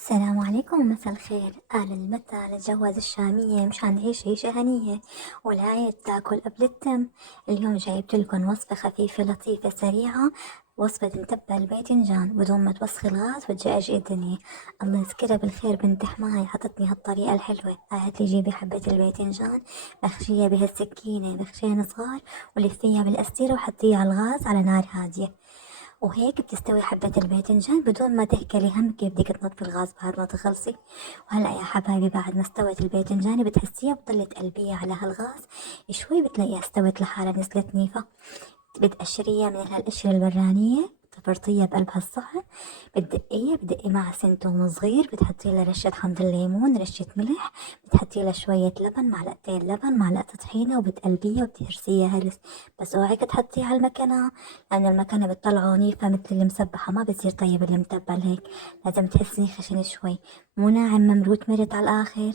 السلام عليكم ومساء الخير. أهل المتى نتجوز الشامية مشان نعيش عيشة هنية والعين تاكل قبل التم. اليوم جايبتلكن وصفة خفيفة لطيفة سريعة، وصفة نتبل الباذنجان بدون ما توسخي الغاز وتجعجعي الدنيا. الله يذكرها بالخير بنت حماي عطتني هالطريقة الحلوة، قالت لي جيبي حبة الباذنجان بخشيها بهالسكينة بخشين صغار ولفيها بالقستيرة وحطيها على الغاز على نار هادية، وهيك بتستوي حبة الباذنجان بدون ما تهكلي هم كيف بدك تنطفي الغاز بعد ما تخلصي. وهلا يا حبايبي بعد ما استوت الباذنجان بتحسيها بتضلي تقلبيها على هالغاز شوي بتلاقيها استوت لحالها نزلت نيفة. بتقشريها من هالقشرة البرانية تفرطيها بقلب هالصحن، بدقي معها سن توم صغير، بتحطي لها رشة حمض الليمون رشة ملح، بتحطي لها شوية لبن معلقتين لبن معلقة طحينة وبتقلبيها وبتهرسيها هرس. بس اوعك تحطيها على المكنة لأن المكنة بتطلعه نيفة مثل المسبحة، ما بصير طيب المتبل هيك، لازم تحسيه خشن شوي مو ناعم ممروت مرت على الآخر.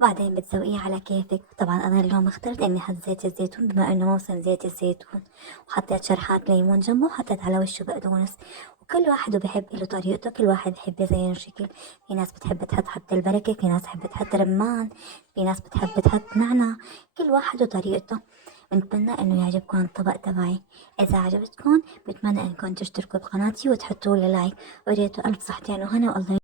وبعدين بتسويه على كيفك. طبعا أنا اليوم اخترت إني أحط زيت الزيتون بما إنه موسم زيت الزيتون، وحطيت شرحات ليمون جنبه وحطيت على وشه بقدونس. وكل واحد بحب له طريقته، كل واحد بحب يزين شكل. في ناس بتحب تحط حبة البركة، في ناس بتحب تحط رمان، في ناس بتحب تحط نعناع، كل واحد وطريقته. بنتمنى انه يعجبكم الطبق تبعي. اذا عجبتكم بتمنى انكم تشتركوا بقناتي وتحطوا لي لايك. وريتوا الف صحتين وهنا والله